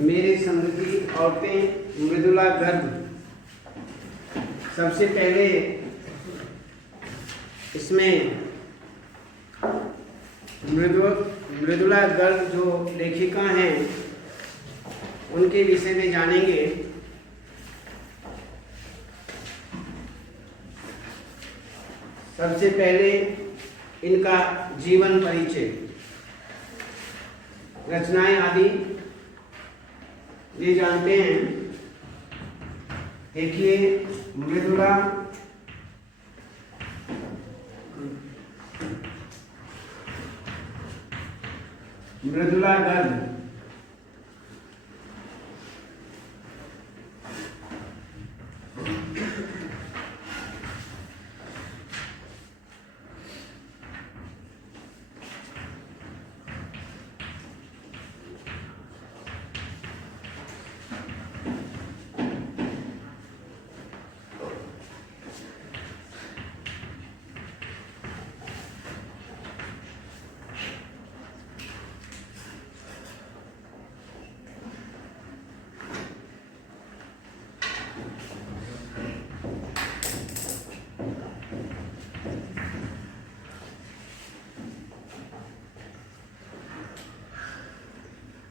मेरे संग की औरतें मृदुला गर्भ। सबसे पहले इसमें मृदुला गर्भ जो लेखिका हैं उनके विषय में जानेंगे। सबसे पहले इनका जीवन परिचय, रचनाएं आदि ये जानते हैं। देखिए, मृदुला गर्भ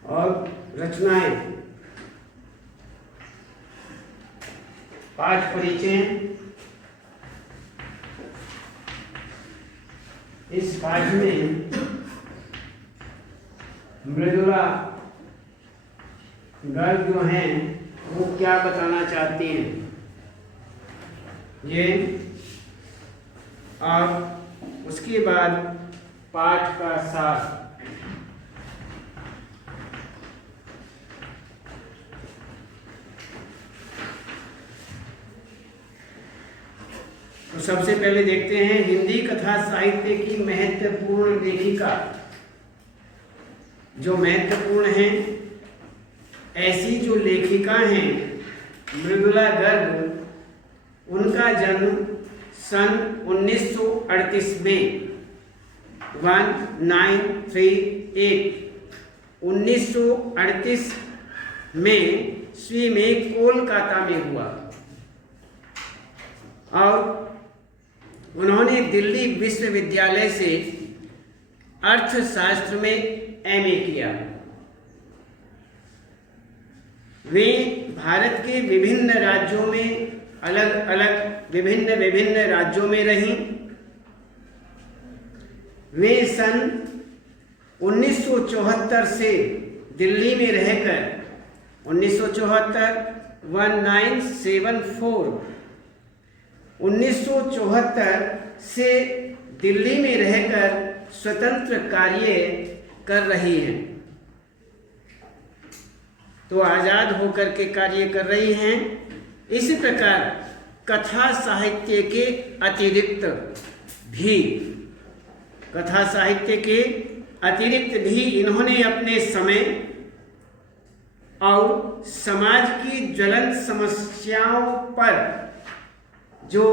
और रचनाएं, पाठ परिचय। इस पाठ में मृदुला गर्भ जो हैं वो क्या बताना चाहती हैं ये, और उसके बाद पाठ का सार। तो सबसे पहले देखते हैं हिंदी कथा साहित्य की महत्वपूर्ण लेखिका। जो महत्वपूर्ण हैं, ऐसी जो लेखिका हैं मृदुला गर्भ, उनका जन्म सन 1938 में 1938 में ईस्वी में कोलकाता में हुआ और उन्होंने दिल्ली विश्वविद्यालय से अर्थशास्त्र में एमए किया। वे भारत के विभिन्न राज्यों में विभिन्न राज्यों में रहीं। वे सन 1974 से दिल्ली में रहकर 1974 से दिल्ली में रहकर स्वतंत्र कार्य कर रही हैं। तो आजाद होकर के कार्य कर रही हैं। इसी प्रकार कथा साहित्य के अतिरिक्त भी इन्होंने अपने समय और समाज की ज्वलंत समस्याओं पर, जो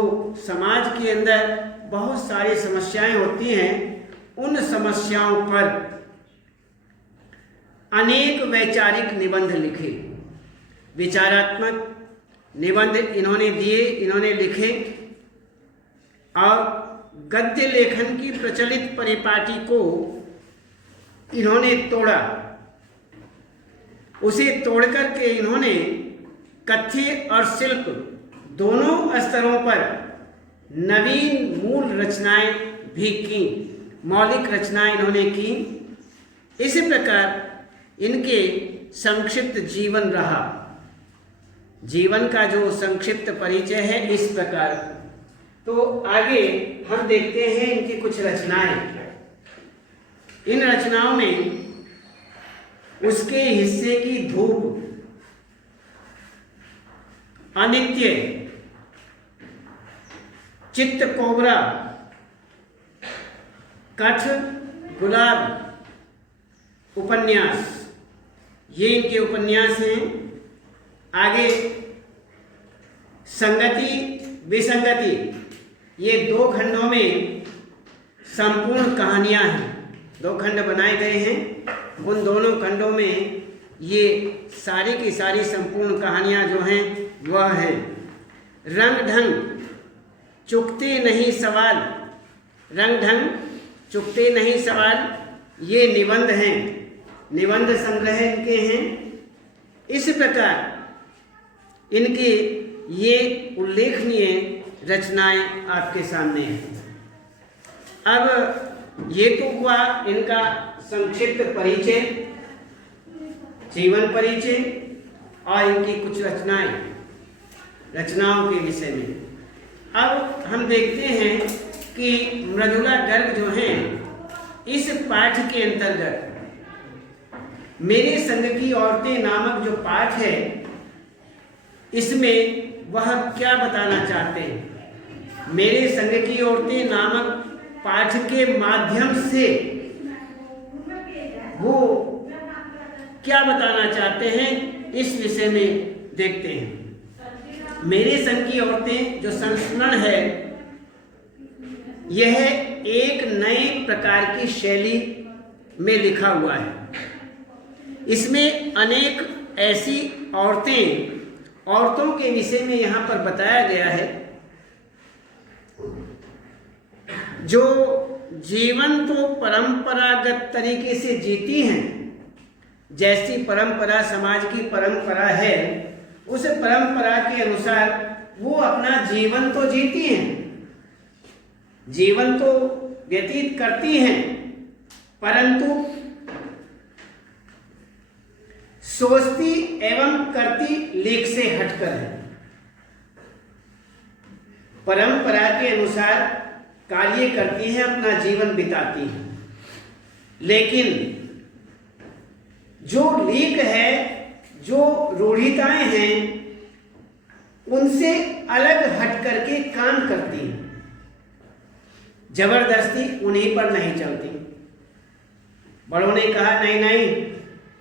समाज के अंदर बहुत सारी समस्याएं होती हैं, उन समस्याओं पर अनेक वैचारिक निबंध लिखे, विचारात्मक निबंध इन्होंने लिखे और गद्य लेखन की प्रचलित परिपाटी को इन्होंने तोड़ा। उसे तोड़ करके इन्होंने कथ्य और शिल्प दोनों स्तरों पर नवीन मूल रचनाएं भी की, मौलिक रचनाएं इन्होंने की। इसी प्रकार इनके संक्षिप्त जीवन रहा। जीवन का जो संक्षिप्त परिचय है इस प्रकार। तो आगे हम देखते हैं इनकी कुछ रचनाएं। इन रचनाओं में उसके हिस्से की धूप, अनित्य, चित्त कोबरा, कठ गुलाब उपन्यास, ये इनके उपन्यास हैं। आगे संगति विसंगति, ये 2 खंडों में संपूर्ण कहानियां हैं। 2 खंड बनाए गए हैं। उन दोनों खंडों में ये सारी की सारी संपूर्ण कहानियाँ जो हैं वह हैं। रंग ढंग चुकते नहीं सवाल, रंग ढंग चुकते नहीं सवाल, ये निबंध हैं, निबंध संग्रह इनके हैं। इस प्रकार इनके ये उल्लेखनीय रचनाएं आपके सामने हैं। अब ये तो हुआ इनका संक्षिप्त परिचय, जीवन परिचय और इनकी कुछ रचनाओं के विषय में। अब हम देखते हैं कि मृदुला गर्ग जो हैं, इस पाठ के अंतर्गत मेरे संग की औरतें नामक जो पाठ है, इसमें वह क्या बताना चाहते हैं। मेरे संग की औरतें नामक पाठ के माध्यम से वो क्या बताना चाहते हैं, इस विषय में देखते हैं। मेरे संग की औरतें जो संस्मरण है, यह एक नए प्रकार की शैली में लिखा हुआ है। इसमें अनेक ऐसी औरतों के विषय में यहाँ पर बताया गया है जो जीवन तो परंपरागत तरीके से जीती हैं। जैसी परंपरा समाज की परंपरा है, उस परंपरा के अनुसार वो अपना जीवन तो जीती हैं, जीवन तो व्यतीत करती हैं, परंतु सोचती एवं करती लेख से हटकर है। परंपरा के अनुसार कार्य करती हैं, अपना जीवन बिताती हैं, लेकिन जो लेख है, जो रूढ़िताएं हैं, उनसे अलग हट करके काम करती हैं। जबरदस्ती उन्हीं पर नहीं चलती। बड़ों ने कहा नहीं नहीं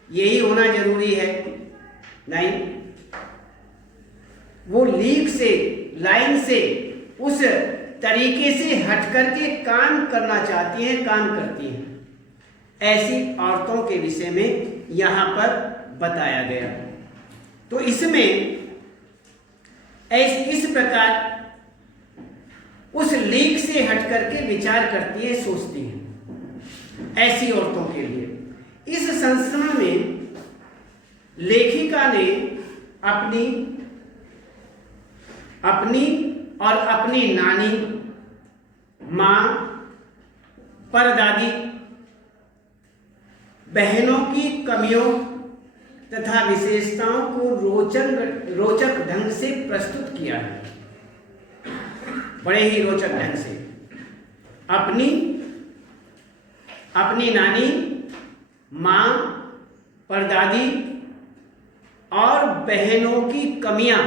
यही होना जरूरी है, नहीं, वो लीक से, लाइन से, उस तरीके से हट करके काम करना चाहती हैं, काम करती हैं। ऐसी औरतों के विषय में यहां पर बताया गया। तो इसमें इस प्रकार उस लीक से हट करके विचार करती है, सोचती हैं। ऐसी औरतों के लिए इस संस्करण में लेखिका ने अपनी और अपनी नानी, माँ, परदादी, बहनों की कमियों तथा विशेषताओं को रोचक ढंग से प्रस्तुत किया है। बड़े ही रोचक ढंग से अपनी नानी, माँ, परदादी और बहनों की कमियां,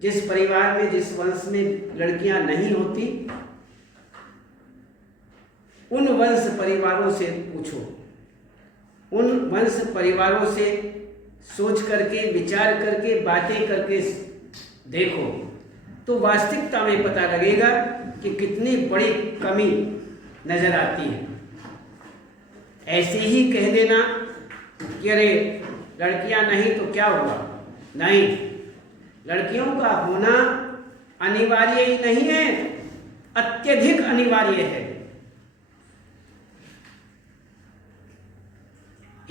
जिस परिवार में, जिस वंश में लड़कियां नहीं होती, उन वंश परिवारों से पूछो, उन वंश परिवारों से सोच करके, विचार करके, बातें करके देखो, तो वास्तविकता में पता लगेगा कि कितनी बड़ी कमी नजर आती है। ऐसे ही कह देना कि अरे लड़कियां नहीं तो क्या हुआ, नहीं, लड़कियों का होना अनिवार्य ही नहीं है, अत्यधिक अनिवार्य है।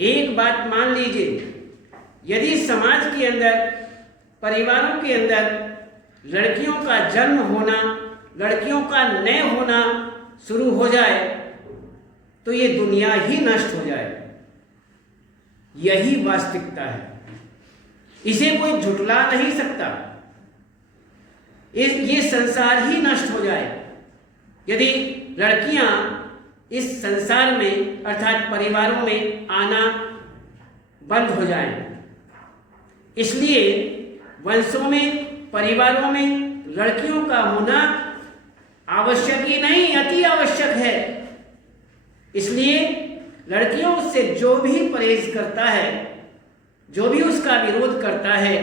एक बात मान लीजिए, यदि समाज के अंदर, परिवारों के अंदर लड़कियों का जन्म होना, लड़कियों का न होना शुरू हो जाए तो ये दुनिया ही नष्ट हो जाए। यही वास्तविकता है, इसे कोई झुठला नहीं सकता। ये संसार ही नष्ट हो जाए यदि लड़कियां इस संसार में अर्थात परिवारों में आना बंद हो जाएं। इसलिए वंशों में, परिवारों में लड़कियों का होना आवश्यक ही नहीं, अति आवश्यक है। इसलिए लड़कियों से जो भी परहेज करता है, जो भी उसका विरोध करता है,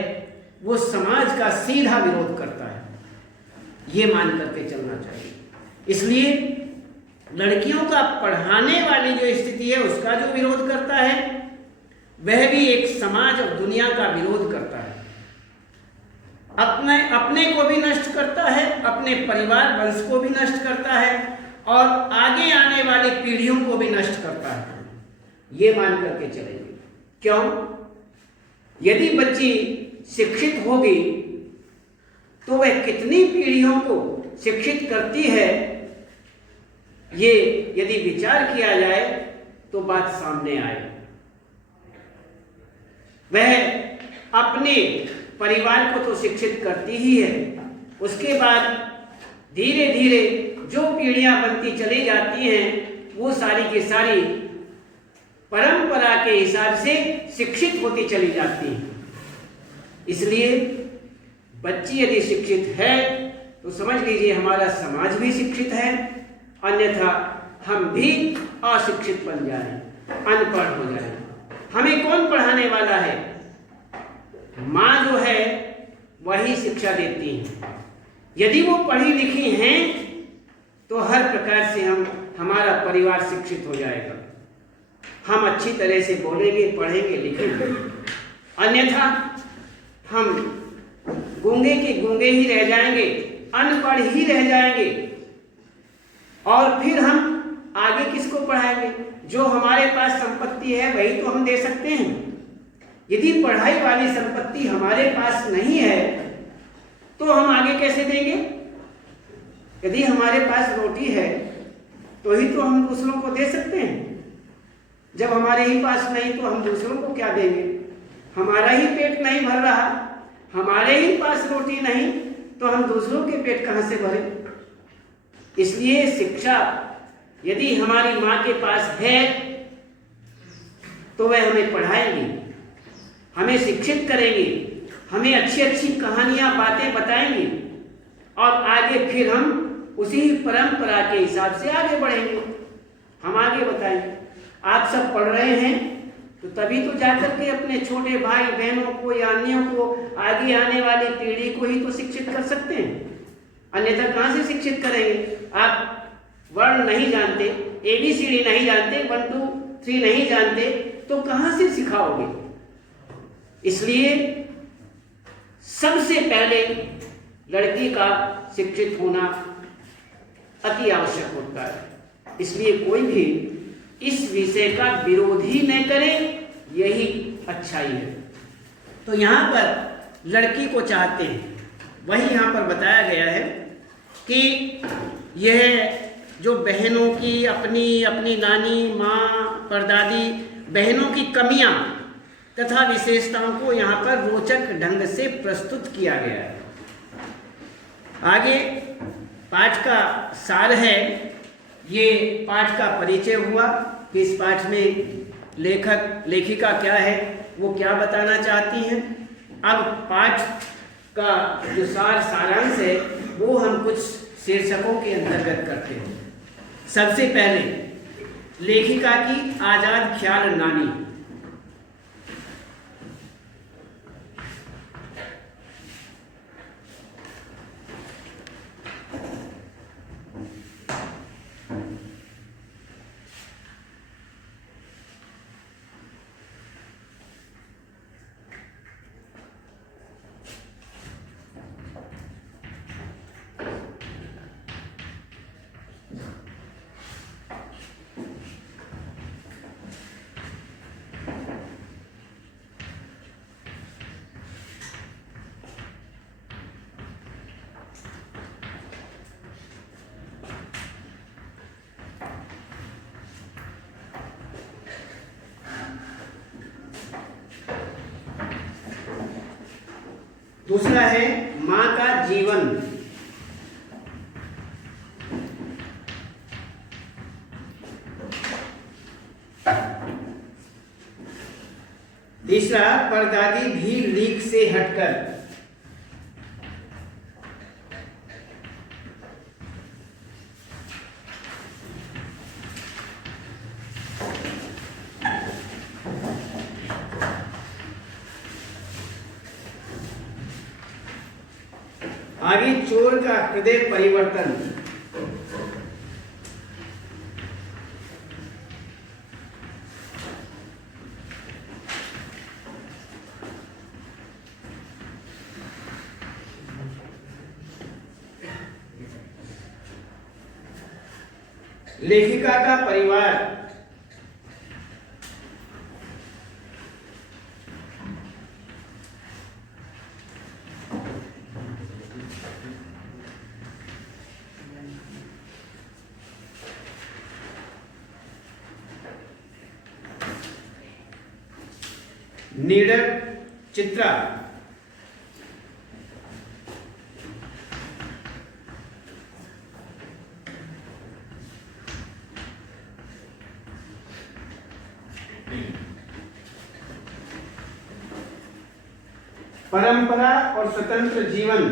वो समाज का सीधा विरोध करता है, ये मान करके चलना चाहिए। इसलिए लड़कियों का पढ़ाने वाली जो स्थिति है, उसका जो विरोध करता है, वह भी एक समाज और दुनिया का विरोध करता है। अपने को भी नष्ट करता है, अपने परिवार वंश को भी नष्ट करता है और आगे आने वाली पीढ़ियों को भी नष्ट करता है, ये मान करके चलेंगे। क्यों? यदि बच्ची शिक्षित होगी तो वह कितनी पीढ़ियों को शिक्षित करती है, ये यदि विचार किया जाए तो बात सामने आए। वह अपने परिवार को तो शिक्षित करती ही है, उसके बाद धीरे धीरे जो पीढ़ियां बनती चली जाती हैं वो सारी की सारी परंपरा के हिसाब से शिक्षित होती चली जाती हैं। इसलिए बच्ची यदि शिक्षित है तो समझ लीजिए हमारा समाज भी शिक्षित है, अन्यथा हम भी अशिक्षित बन जाएं, अनपढ़ हो जाएं। हमें कौन पढ़ाने वाला है? माँ जो है वही शिक्षा देती है। यदि वो पढ़ी लिखी हैं तो हर प्रकार से हमारा परिवार शिक्षित हो जाएगा। हम अच्छी तरह से बोलेंगे, पढ़ेंगे, लिखेंगे। अन्यथा हम गूंगे के गूंगे ही रह जाएंगे, अनपढ़ ही रह जाएंगे और फिर हम आगे किसको पढ़ाएंगे? जो हमारे पास संपत्ति है वही तो हम दे सकते हैं। यदि पढ़ाई वाली संपत्ति हमारे पास नहीं है तो हम आगे कैसे देंगे? यदि हमारे पास रोटी है तो ही तो हम दूसरों को दे सकते हैं। जब हमारे ही पास नहीं तो हम दूसरों को क्या देंगे? हमारा ही पेट नहीं भर रहा, हमारे ही पास रोटी नहीं तो हम दूसरों के पेट कहां से भरें? इसलिए शिक्षा यदि हमारी माँ के पास है तो वह हमें पढ़ाएंगी, हमें शिक्षित करेंगी, हमें अच्छी अच्छी कहानियां, बातें बताएंगी और आगे फिर हम उसी परंपरा के हिसाब से आगे बढ़ेंगे। हम आगे बताएंगे। आप सब पढ़ रहे हैं तो तभी तो जाकर के अपने छोटे भाई बहनों को या अन्यों को, आगे आने वाली पीढ़ी को ही तो शिक्षित कर सकते हैं, अन्यथा कहां से शिक्षित करेंगे? आप वर्ण नहीं जानते, ABCD नहीं जानते, 1 2 3 नहीं जानते तो कहां से सिखाओगे? इसलिए सबसे पहले लड़की का शिक्षित होना अति आवश्यक होता है। इसलिए कोई भी इस विषय का विरोध ही न करे, यही अच्छाई है। तो यहाँ पर लड़की को चाहते हैं, वही यहाँ पर बताया गया है कि यह जो बहनों की अपनी नानी, माँ, परदादी बहनों की कमियाँ तथा विशेषताओं को यहाँ पर रोचक ढंग से प्रस्तुत किया गया है। आगे पाठ का सार है। ये पाठ का परिचय हुआ कि इस पाठ में लेखक लेखिका क्या है, वो क्या बताना चाहती हैं। अब पाठ का जो सारांश है वो हम कुछ शीर्षकों के अंतर्गत करते हैं। सबसे पहले लेखिका की आजाद ख्याल नानी। दूसरा है माँ का जीवन। तीसरा परदादी भी लीक से हटकर। आगे चोर का हृदय परिवर्तन। लेखिका का परिवार नीडर चित्रा परंपरा और स्वतंत्र जीवन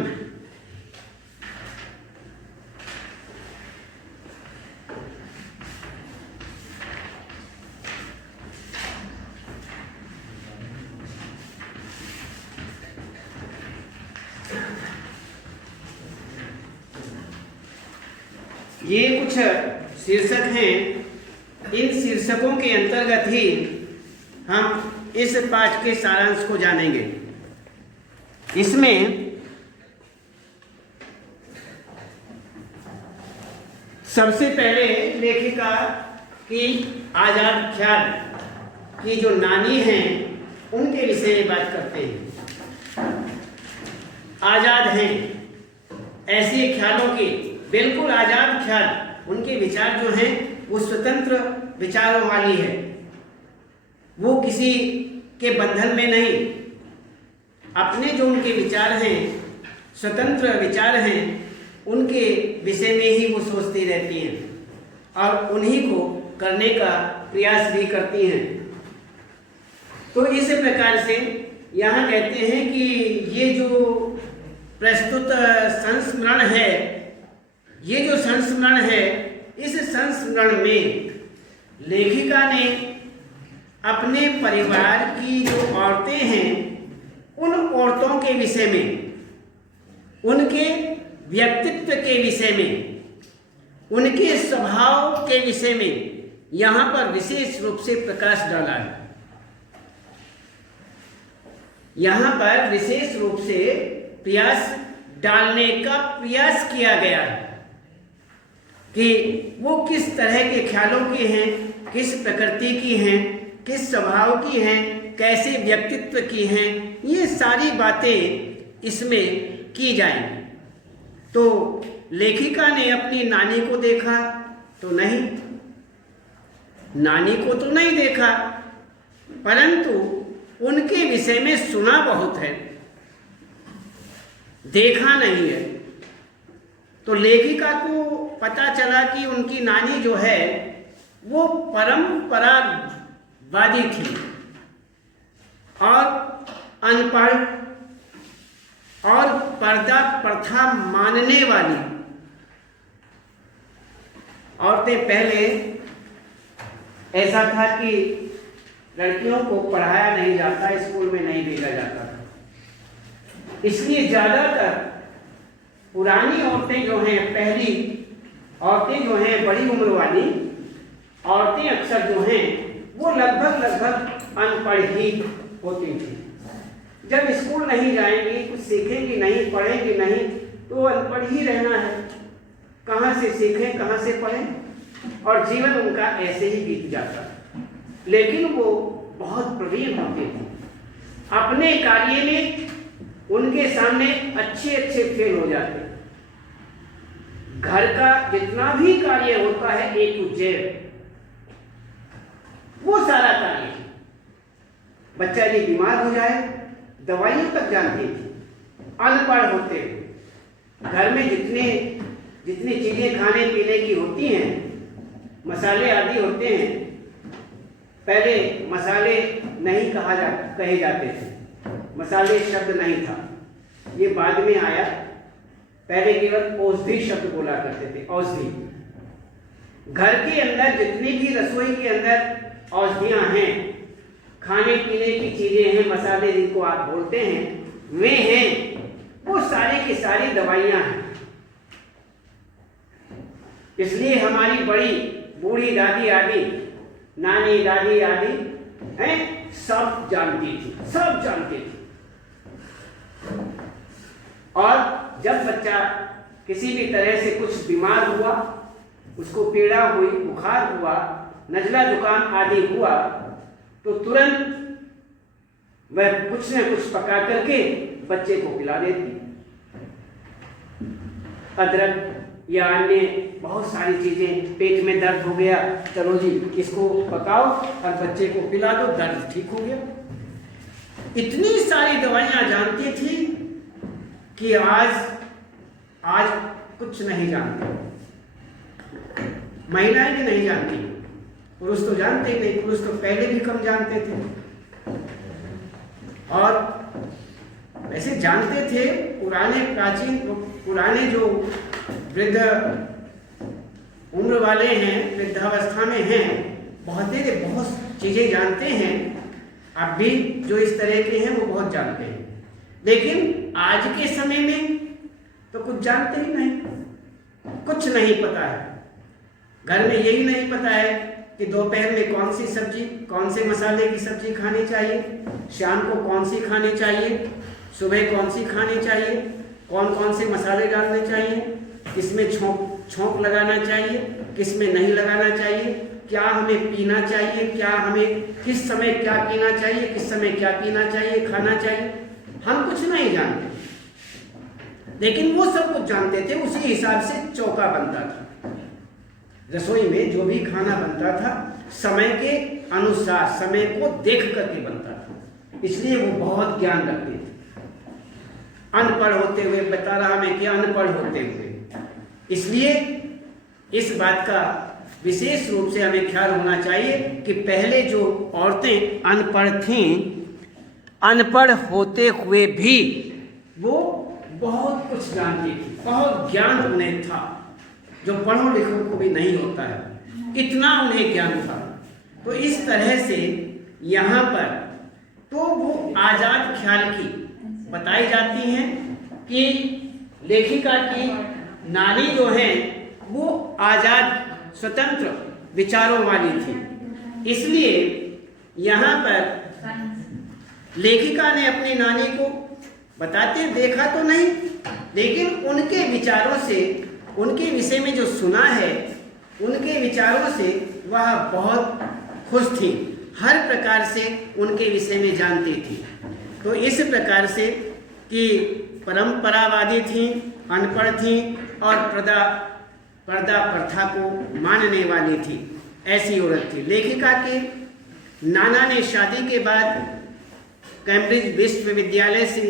ये कुछ शीर्षक हैं। इन शीर्षकों के अंतर्गत ही हम इस पाठ के सारांश को जानेंगे। इसमें सबसे पहले लेखिका की आजाद ख्याल की जो नानी हैं उनके विषय में बात करते हैं। आजाद हैं, ऐसे ख्यालों के बिल्कुल आजाद ख्याल, उनके विचार जो हैं वो स्वतंत्र विचारों वाली है, वो किसी के बंधन में नहीं, अपने जो उनके विचार हैं, स्वतंत्र विचार हैं, उनके विषय में ही वो सोचती रहती हैं और उन्हीं को करने का प्रयास भी करती हैं। तो इस प्रकार से यहाँ कहते हैं कि ये जो प्रस्तुत संस्मरण है, ये जो संस्मरण है, इस संस्मरण में लेखिका ने अपने परिवार की जो औरतें हैं उन औरतों के विषय में, उनके व्यक्तित्व के विषय में, उनके स्वभाव के विषय में यहाँ पर विशेष रूप से प्रकाश डाला है। यहाँ पर विशेष रूप से प्रयास डालने का प्रयास किया गया है कि वो किस तरह के ख्यालों की हैं, किस प्रकृति की हैं, किस स्वभाव की हैं, कैसे व्यक्तित्व की हैं, ये सारी बातें इसमें की जाएंगी। तो लेखिका ने अपनी नानी को देखा तो नहीं, नानी को तो नहीं देखा, परंतु उनके विषय में सुना बहुत है, देखा नहीं है। तो लेखिका को पता चला कि उनकी नानी जो है वो परंपरावादी थी और अनपढ़ और पर्दा प्रथा मानने वाली औरतें। पहले ऐसा था कि लड़कियों को पढ़ाया नहीं जाता, स्कूल में नहीं भेजा जाता था, इसलिए ज़्यादातर पुरानी औरतें जो हैं, पहली औरतें जो हैं, बड़ी उम्र वाली औरतें अक्सर जो हैं वो लगभग अनपढ़ ही होती थी। जब स्कूल नहीं जाएंगी, कुछ सीखेंगी नहीं, पढ़ेंगी नहीं, तो अनपढ़ ही रहना है। कहाँ से सीखें, कहाँ से पढ़ें, और जीवन उनका ऐसे ही बीत जाता। लेकिन वो बहुत प्रवीण होते थे अपने कार्य में, उनके सामने अच्छे फेल हो जाते। घर का जितना भी कार्य होता है A to Z, वो सारा कार्य, बच्चा यदि बीमार हो जाए दवाइयों तक जानती थी। अनपढ़ होते घर में जितनी चीजें खाने पीने की होती हैं, मसाले आदि होते हैं, पहले मसाले नहीं कहे जाते थे, मसाले शब्द नहीं था, ये बाद में आया। पहले केवल औषधि शब्द बोला करते थे, औषधि। घर के अंदर जितनी भी रसोई के अंदर औषधियां हैं, खाने पीने की चीजें हैं, मसाले जिनको आप बोलते हैं, वे हैं, वो सारी की सारी दवाइयां हैं। इसलिए हमारी बड़ी बूढ़ी दादी आदि, नानी दादी आदि हैं, सब जानती थी, सब जानती थी। और जब बच्चा किसी भी तरह से कुछ बीमार हुआ उसको पीड़ा हुई, बुखार हुआ, नजला जुकाम आदि हुआ, तो तुरंत वह कुछ न कुछ पका करके बच्चे को पिला देती। अदरक या अन्य बहुत सारी चीजें, पेट में दर्द हो गया, चलो जी इसको पकाओ और बच्चे को पिला दो, दर्द ठीक हो गया। इतनी सारी दवाइयां जानती थी कि आज कुछ नहीं जानते। महिलाएं भी नहीं जानती, पुरुष तो जानते ही नहीं, पुरुष तो पहले भी कम जानते थे। और वैसे जानते थे, पुराने जो वृद्ध उम्र वाले हैं, वृद्धावस्था में हैं, बहुत चीजें जानते हैं। अब भी जो इस तरह के हैं वो बहुत जानते हैं, लेकिन आज के समय में तो कुछ जानते ही नहीं, कुछ नहीं पता है। घर में यही नहीं पता है कि दोपहर में कौन सी सब्जी, कौन से मसाले की सब्जी खानी चाहिए, शाम को कौन सी खानी चाहिए, सुबह कौन सी खानी चाहिए, कौन कौन से मसाले डालने चाहिए, किसमें छोंक लगाना चाहिए, किसमें नहीं लगाना चाहिए, क्या हमें पीना चाहिए, क्या हमें किस समय क्या पीना चाहिए, किस समय क्या पीना चाहिए, खाना चाहिए, हम कुछ नहीं जानते। लेकिन वो सब कुछ जानते थे। उसी हिसाब से चौका बनता था, रसोई में जो भी खाना बनता था समय के अनुसार, समय को देख करके बनता था, इसलिए वो बहुत ज्ञान रखते थे। अनपढ़ होते हुए, बता रहा मैं कि अनपढ़ होते हुए, इसलिए इस बात का विशेष रूप से हमें ख्याल होना चाहिए कि पहले जो औरतें अनपढ़ थीं, अनपढ़ होते हुए भी वो बहुत कुछ जानती थी, बहुत ज्ञान उन्हें था, जो पढ़ो लिखो को भी नहीं होता है, इतना उन्हें ज्ञान था। तो इस तरह से यहाँ पर तो वो आजाद ख्याल की बताई जाती हैं कि लेखिका की नानी जो है वो आजाद स्वतंत्र विचारों वाली थी। इसलिए यहाँ पर लेखिका ने अपनी नानी को बताते देखा तो नहीं, लेकिन उनके विचारों से, उनके विषय में जो सुना है, उनके विचारों से वह बहुत खुश थी, हर प्रकार से उनके विषय में जानती थी। तो इस प्रकार से कि परंपरावादी थी, अनपढ़ थी और पर्दा प्रथा को मानने वाली थी, ऐसी औरत थी। लेखिका के नाना ने शादी के बाद कैम्ब्रिज विश्वविद्यालय से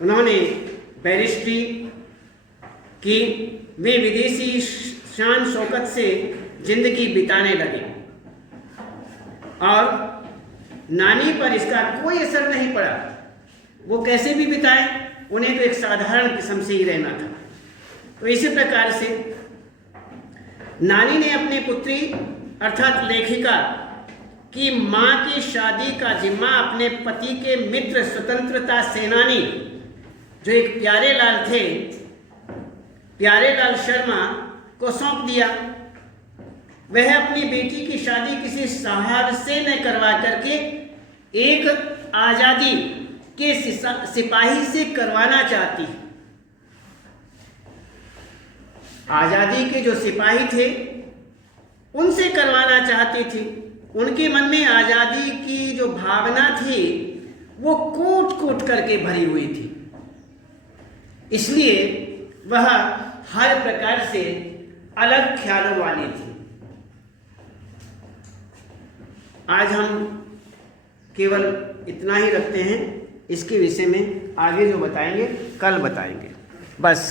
उन्होंने बैरिस्ट्री की। वे विदेशी शान शौकत से जिंदगी बिताने लगे और नानी पर इसका कोई असर नहीं पड़ा। वो कैसे भी बिताए, उन्हें तो एक साधारण किस्म से ही रहना था। तो इसी प्रकार से नानी ने अपनी पुत्री अर्थात लेखिका की मां की शादी का जिम्मा अपने पति के मित्र स्वतंत्रता सेनानी जो एक प्यारेलाल थे, प्यारेलाल शर्मा को सौंप दिया। वह अपनी बेटी की शादी किसी साहब से न करवा करके एक आजादी के सिपाही से करवाना चाहती। आजादी के जो सिपाही थे उनसे करवाना चाहती थी। उनके मन में आजादी की जो भावना थी वो कूट कूट करके भरी हुई थी, इसलिए वह हर प्रकार से अलग ख्यालों वाली थी। आज हम केवल इतना ही रखते हैं, इसके विषय में आगे जो बताएंगे कल बताएंगे। बस।